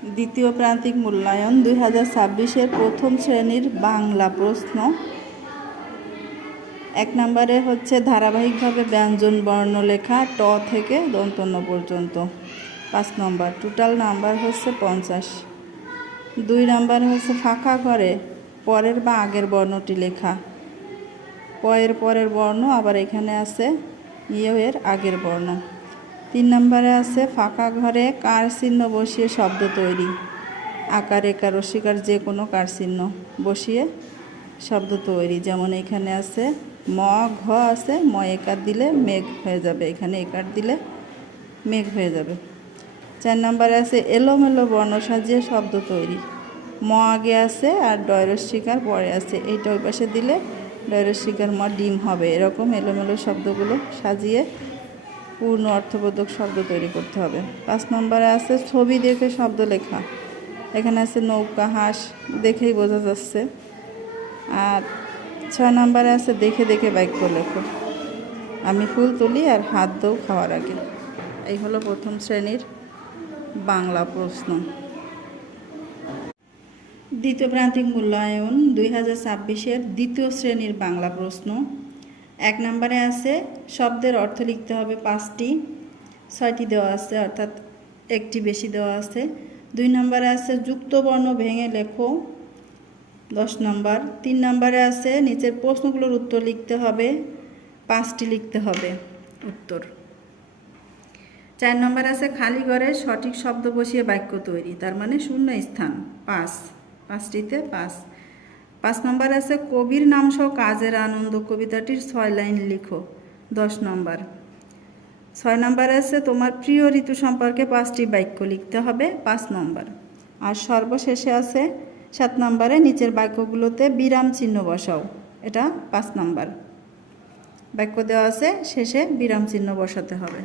দ্বিতীয় প্রান্তিক মূল্যায়ন 2026-এর প্রথম শ্রেণীর বাংলা প্রশ্ন। 1 নম্বরে হচ্ছে ধারাবাহিকভাবে ব্যঞ্জন বর্ণ লেখা ট থেকে দন্তন্য পর্যন্ত। 5 নম্বর। টোটাল নাম্বার হচ্ছে 50। 2 নম্বরে হচ্ছে ফাঁকা ঘরে পরের বা আগের বর্ণটি লেখা। পয়ের পরের বর্ণ আবার এখানে আছে এর আগের বর্ণ। 3 নম্বরে আছে ফাঁকা ঘরে কার চিহ্ন বসিয়ে শব্দ তৈরি। আকার একার রসিকার যে কোনো কার চিহ্ন বসিয়ে শব্দ তৈরি। যেমন এখানে আছে ম ঘ আছে, ম একার দিলে মেঘ হয়ে যাবে, এখানে একার দিলে মেঘ হয়ে যাবে। 4 নম্বরে আছে এলোমেলো বর্ণ সাজিয়ে শব্দ তৈরি। ম আগে আছে আর ডয়রস্বীকার পরে আছে, এইটা ওই পাশে দিলে ডয়রস্বীকার ম ডিম হবে। এরকম এলোমেলো শব্দগুলো সাজিয়ে পূর্ণ অর্থবোধক শব্দ তৈরি করতে হবে। 5 নম্বরে আছে ছবি দেখে শব্দ লেখা। এখানে আছে নৌকা, হাঁস, দেখেই বোঝা যাচ্ছে। আর 6 নম্বরে আছে দেখে দেখে বাক্য লেখো। আমি ফুল তুলি আর হাত দৌ খাওয়ার আগে। এই হলো প্রথম শ্রেণীর বাংলা প্রশ্ন। দ্বিতীয় প্রান্তিক মূল্যায়ন 2026-এর দ্বিতীয় শ্রেণীর বাংলা প্রশ্ন। 1 নম্বরে আছে শব্দের অর্থ লিখতে হবে 5টি, 6টি দেওয়া আছে, অর্থাৎ একটি বেশি দেওয়া আছে। 2 নম্বরে আছে যুক্ত বর্ণ ভেঙে লেখো, 10 নম্বর। 3 নম্বরে আছে নিচের প্রশ্নগুলোর উত্তর লিখতে হবে, 5টি লিখতে হবে উত্তর। 4 নম্বর আছে খালি ঘরে সঠিক শব্দ বসিয়ে বাক্য তৈরি, তার মানে শূন্য স্থান 5টিতে 5। 5 নম্বর আছে কবির নাম সহ কাজের আনন্দ কবিতাটির 6 লাইন লিখো, 10 নম্বর। 6 নম্বর আছে তোমার প্রিয় ঋতু সম্পর্কে 5টি বাক্য লিখতে হবে, 5 নম্বর। আর সর্বশেষে আছে 7 নম্বরে নিচের বাক্যগুলোতে বিরাম চিহ্ন বসাও, এটা 5 নম্বর। বাক্য দেওয়া আছে, শেষে বিরাম চিহ্ন বসাতে হবে।